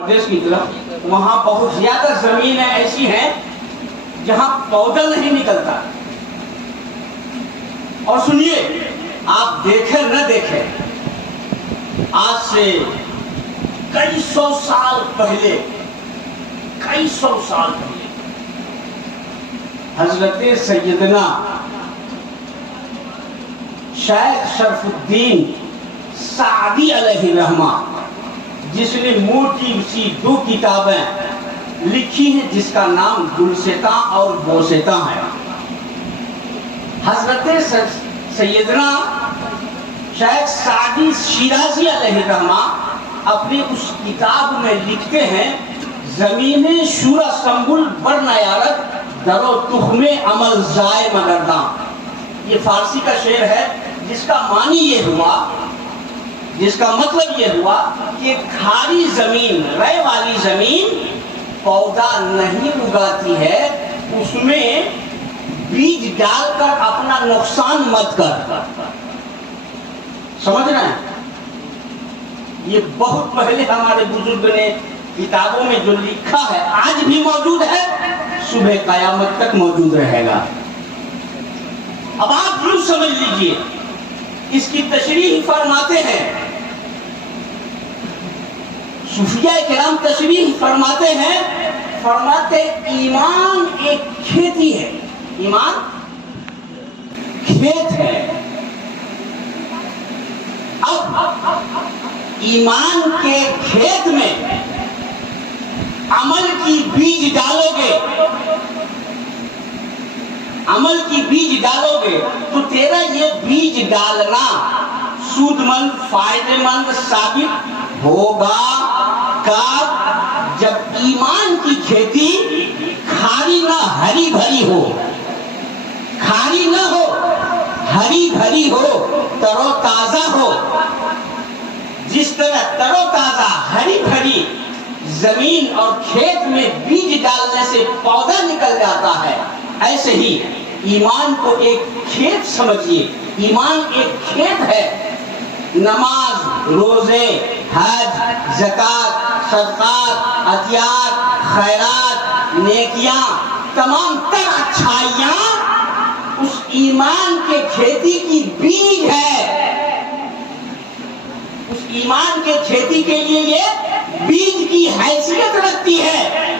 دیش کی طرف وہاں بہت زیادہ زمینیں ایسی ہیں جہاں پودا نہیں نکلتا. اور سنیے، آپ دیکھیں نہ دیکھیں، آج سے کئی سو سال پہلے حضرت سیدنا شیخ شرف الدین سعدی علیہ الرحمہ، جس نے موٹی سی 2 کتابیں لکھی ہیں جس کا نام گلستاں اور بوستاں ہے. حضرت سیدنا شیخ سعدی شیرازی علیہ الرحمہ اپنی اس کتاب میں لکھتے ہیں، زمین شورا سنبل بر نیارت درو تخم عمل زائے مگرداں. یہ فارسی کا شعر ہے جس کا معنی یہ ہوا، جس کا مطلب یہ ہوا کہ کھاری زمین، رے والی زمین پودا نہیں اگاتی ہے، اس میں بیج ڈال کر اپنا نقصان مت کر. سمجھ رہے ہیں؟ یہ بہت پہلے ہمارے بزرگ نے کتابوں میں جو لکھا ہے آج بھی موجود ہے، صبح قیامت تک موجود رہے گا. اب آپ یوں سمجھ لیجئے، اس کی تشریح فرماتے ہیں، صوفیاء کرام تشریح فرماتے ہیں، ایمان ایک کھیتی ہے. ایمان کھیت ہے. اب ایمان کے کھیت میں عمل کی بیج ڈالو گے تو تیرا یہ بیج ڈالنا سود مند، فائدے مند ثابت ہوگا جب ایمان کی کھیتی کھاری نہ ہری بھری ہو، کھاری نہ ہو، ہری بھری ہو، ترو تازہ ہو. جس طرح ترو تازہ ہری بھری زمین اور کھیت میں بیج ڈالنے سے پودا نکل جاتا ہے، ایسے ہی ایمان کو ایک کھیت سمجھیے. ایمان ایک کھیت ہے. نماز، روزے، حج، زکات، صدقات، عطیات، خیرات، نیکیاں، تمام تر اچھائیاں اس ایمان کے کھیتی کی بیج ہے. اس ایمان کے کھیتی کے لیے یہ بیج کی حیثیت رکھتی ہے.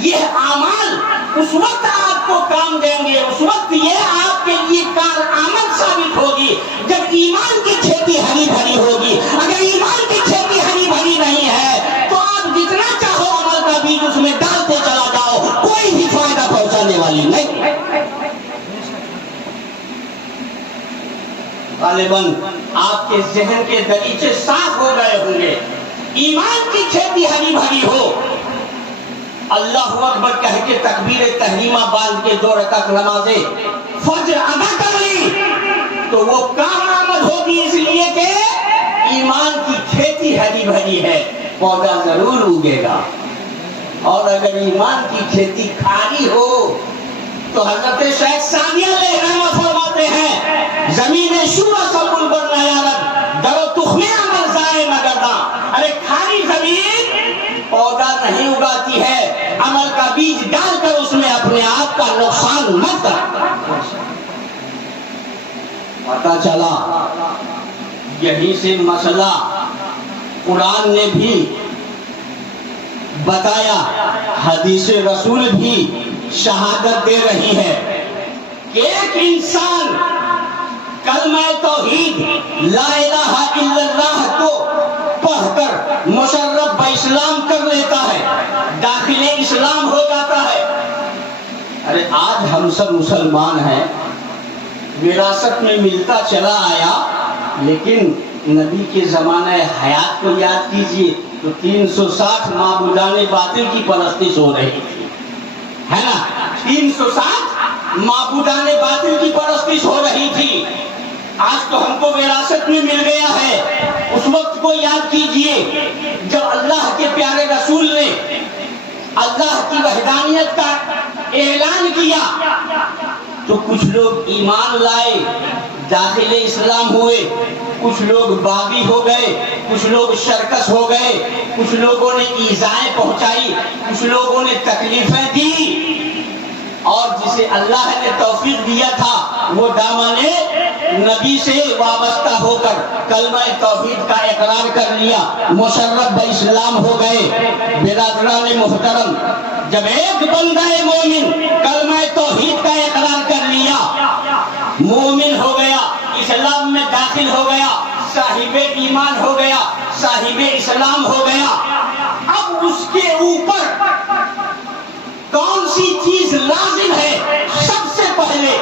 یہ اعمال اس وقت آپ کو کام دیں گے، اس وقت یہ آپ کے لیے کارآمد ثابت ہوگی جب ایمان کی کھیتی ہری بھری ہوگی. اگر ایمان کی کھیتی ہری بھری نہیں ہے تو آپ جتنا چاہو عمل کا بیج اس میں ڈالتے چلا جاؤ، کوئی بھی فائدہ پہنچانے والی نہیں. غالباً آپ کے ذہن کے دریچے صاف ہو گئے ہوں گے. ایمان کی کھیتی ہری بھری ہو، اللہ اکبر کہہ کے تکبیر تحریمہ باندھ کے 2 رکعت نماز فجر ادا کر لی تو وہ کارآمد ہوگی، اس لیے کہ ایمان کی کھیتی ہری بھری ہے، پودا ضرور اگے گا. اور اگر ایمان کی کھیتی کھاری ہو تو حضرت شیخ سعدی علیہ الرحمہ فرماتے ہیں، زمین شورا سنبل بر نیارت درو تخم عمل زائے مگرداں. ارے کھاری زمین پودا نہیں اگاتی ہے، عمل کا بیج ڈال کر اس میں اپنے آپ کا نقصان مت کر. پتا چلا یہی سے مسئلہ قرآن نے بھی بتایا، حدیث رسول بھی شہادت دے رہی ہے کہ ایک انسان کلمہ توحید لا الہ الا اللہ کو پڑھ کر مشرف اسلام کر لیتا ہے، داخل اسلام ہو جاتا ہے. ارے آج ہم سب مسلمان ہیں، وراثت میں ملتا چلا آیا، لیکن نبی کے زمانہ حیات کو یاد کیجئے تو 360 معبودان باطل کی پرستش ہو رہی تھی، ہے نا؟ 360 معبودان باطل کی پرستش ہو رہی تھی. آج تو ہم کو وراثت میں مل گیا ہے. اس وقت کو یاد کیجئے جب اللہ کے پیارے رسول نے اللہ کی وحدانیت کا اعلان کیا تو کچھ لوگ ایمان لائے، داخل اسلام ہوئے، کچھ لوگ باغی ہو گئے، کچھ لوگ شرکس ہو گئے، کچھ لوگوں نے ایذائیں پہنچائی، کچھ لوگوں نے تکلیفیں دی، اور جسے اللہ نے توفیق دیا تھا وہ دامن نبی سے وابستہ ہو کر کلمہ توحید کا اقرار کر لیا، مشرف باسلام ہو گئے۔ برادران محترم، جب ایک بندہ مومن کلمہ توحید کا اقرار کر لیا، مومن ہو گیا، اسلام میں داخل ہو گیا، صاحب ایمان ہو گیا، صاحب اسلام ہو گیا، اب اس کے اوپر کون سی چیز لازم ہے؟ سب سے پہلے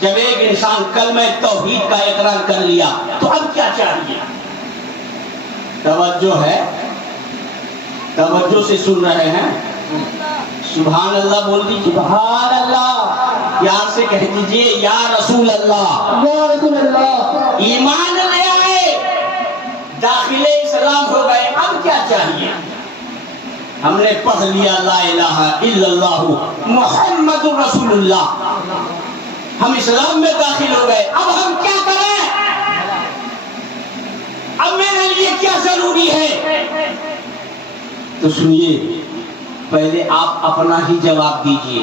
جب ایک انسان کلمہ توحید کا اقرار کر لیا تو اب کیا چاہیے؟ توجہ ہے، توجہ سے سن رہے ہیں؟ سبحان اللہ بول دیجیے، سبحان اللہ، پیار سے کہہ دیجیے یا رسول اللہ، یا رسول اللہ۔ ایمان لے آئے، داخل اسلام ہو گئے، اب کیا چاہیے؟ ہم نے پڑھ لیا لا الہ الا اللہ محمد رسول اللہ، ہم اسلام میں داخل ہو گئے، اب ہم کیا کریں؟ اب میرے لیے کیا ضروری ہے؟ تو سنیے، پہلے آپ اپنا ہی جواب دیجئے۔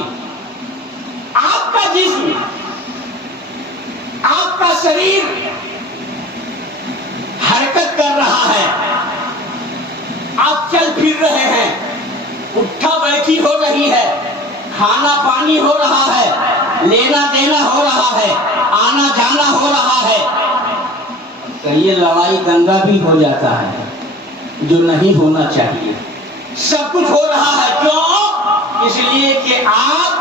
آپ کا جسم، آپ کا شریر حرکت کر رہا ہے، آپ چل پھر رہے ہیں، اٹھا بیٹھی ہو رہی ہے، کھانا پانی ہو رہا ہے، لینا دینا ہو رہا ہے، آنا جانا ہو رہا ہے، کہیں لڑائی دنگا بھی ہو جاتا ہے جو نہیں ہونا چاہیے، سب کچھ ہو رہا ہے، کیوں؟ اس لیے کہ آپ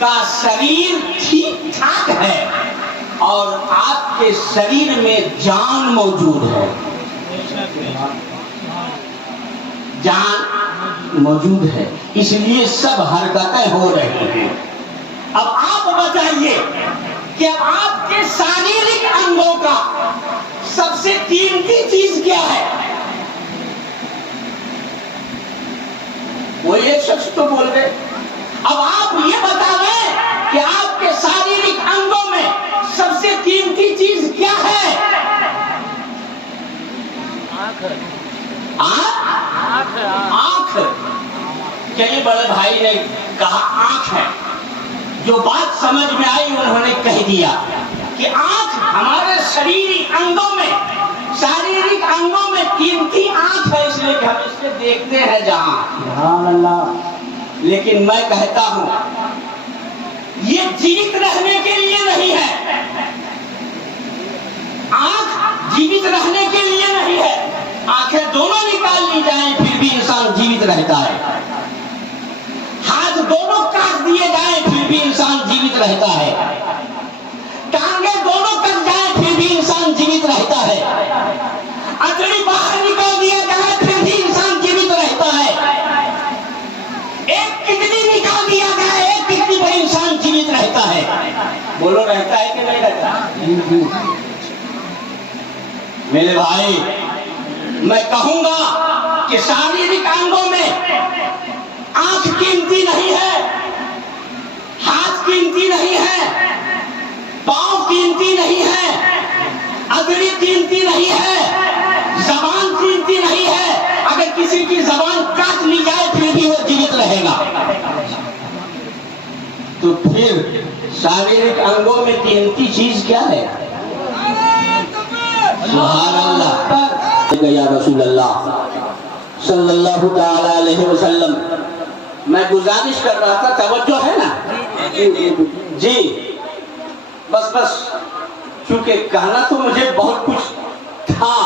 کا شریر ٹھیک ٹھاک ہے اور آپ کے شریر میں جان موجود ہے، جان موجود ہے، اس لیے سب حرکتیں ہو رہی ہیں۔ اب آپ بتائیے کہ اب آپ کے شاریرک انگوں کا سب سے قیمتی چیز کیا ہے؟ وہ ایک شخص تو بول رہے، اب آپ یہ بتا رہے کہ آپ کے شاریرک انگوں میں سب سے قیمتی چیز کیا ہے؟ آنکھ۔ چلیے بڑے بھائی نے کہا آنکھ ہے، جو بات سمجھ میں آئی انہوں نے کہہ دیا کہ آنکھ ہمارے شاریرک انگوں میں قیمتی آنکھ ہے، اس لیے کہ ہم اس سے دیکھتے ہیں جہاں۔ سبحان اللہ۔ لیکن میں کہتا ہوں یہ جیوت رہنے کے لیے نہیں ہے، آنکھ جیوت رہنے کے لیے نہیں ہے، آنکھیں دونوں نکال لی جائیں پھر بھی انسان جیوت رہتا ہے، ہاتھ دونوں کاٹ دیے جائیں پھر بھی انسان جیوت رہتا ہے، ٹانگیں دونوں کٹ جائیں پھر بھی انسان جیوت رہتا ہے، اچڑی باہر نکال دیا جائے پھر بھی انسان جیوت رہتا ہے، ایک کڈنی نکال دیا جائے ایک کڈنی پر انسان جیوت رہتا ہے۔ بولو رہتا ہے کہ نہیں رہتا؟ میرے بھائی، میں کہوں گا کہ شاریرک انگوں میں آنکھ قیمتی نہیں ہے، ہاتھ قیمتی نہیں ہے، پاؤں قیمتی نہیں ہے، اگڑی قیمتی نہیں ہے، زبان قیمتی نہیں ہے، اگر کسی کی زبان کاٹ لی جائے پھر بھی وہ جیوت رہے گا۔ تو پھر شاریرک انگوں میں قیمتی چیز کیا ہے؟ سبحان اللہ۔ یا رسول اللہ صلی اللہ تعالی علیہ وسلم، میں گزارش کر رہا تھا، توجہ ہے نا جی؟ بس چونکہ کہنا تو مجھے بہت کچھ تھا،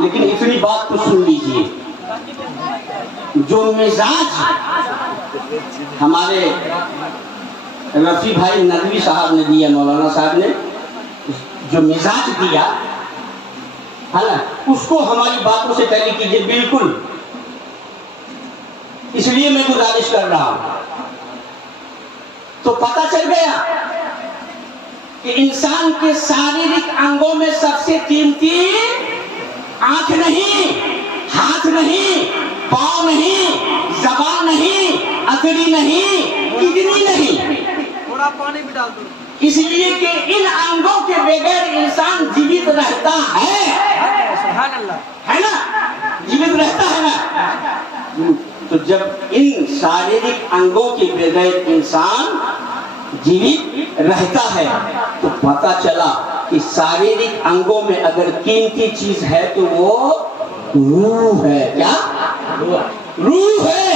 لیکن اتنی بات تو سن لیجئے، جو مزاج ہمارے رفیع بھائی ندوی صاحب نے دیا، مولانا صاحب نے جو مزاج دیا ہے نا، اس کو ہماری باتوں سے طے کیجئے بالکل، اس لیے میں گزارش کر رہا ہوں۔ تو پتہ چل گیا کہ انسان کے شاریرک انگوں میں سب سے قیمتی آنکھ نہیں، ہاتھ نہیں، پاؤں نہیں، زبان نہیں، اکڑی نہیں، کڈنی نہیں، آپ پانی بھی ڈال دو. اس لیے کہ ان انگوں کے بغیر انسان جیوت رہتا ہے. سبحان اللہ. ہے نا, جیوت رہتا ہے نا. تو جب ان شاریرک انگوں کے بغیر انسان جیوت رہتا ہے تو پتا چلا کہ شاریرک انگوں میں اگر قیمتی چیز ہے تو وہ روح ہے. کیا روح ہے.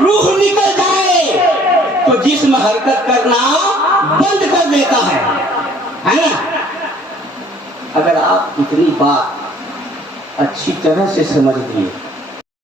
روح نکل جائے تو جسم حرکت کرنا بند کر دیتا ہے نا. اگر آپ اتنی بات اچھی طرح سے سمجھ لیے